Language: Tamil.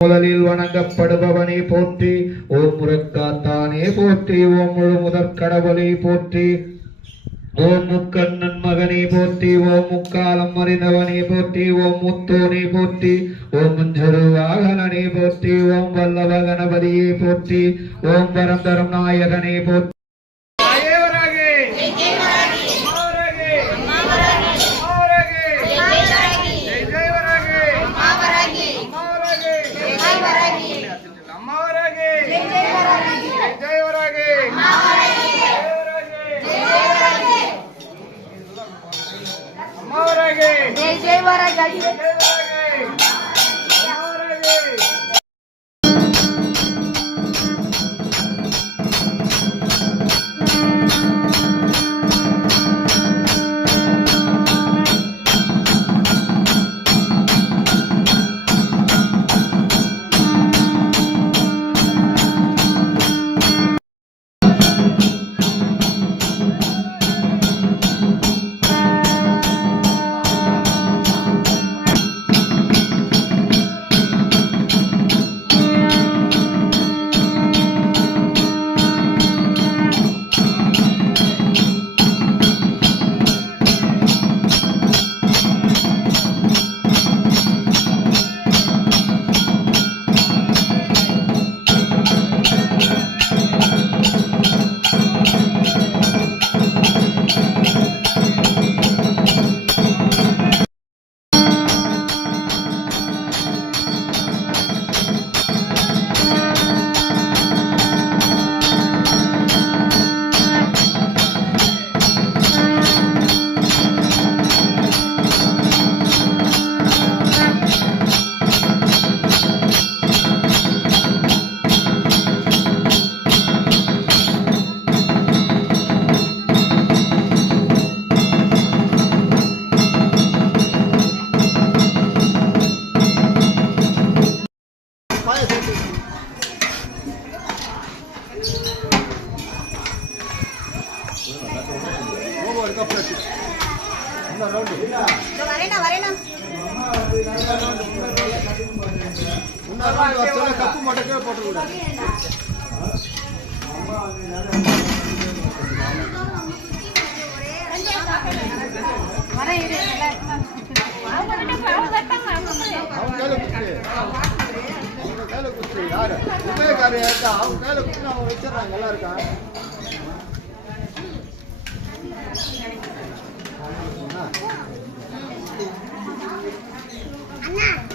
முதலில் வணங்கப்படுபவனே போற்றி. ஓம் முருக்காத்தானே போற்றி. ஓம் முழு முதற் கடவுளை போற்றி. ஓம் முக்கண்ணன் மகனே போற்றி. ஓம் முக்காலம் அறிந்தவனே போற்றி. ஓம் முத்தோனே போற்றி. ஓம் மஞ்சரு வாகனனே போற்றி. ஓம் வல்லவ கணபதியே போற்றி. ஓம் பரந்தரம் நாயகனே போற்றி. जय जय वरागी கப்பு மடக்கே போட்டு அவங்க கையில குத்து அவங்க வச்சிடறாங்க நல்லா இருக்கா அண்ணா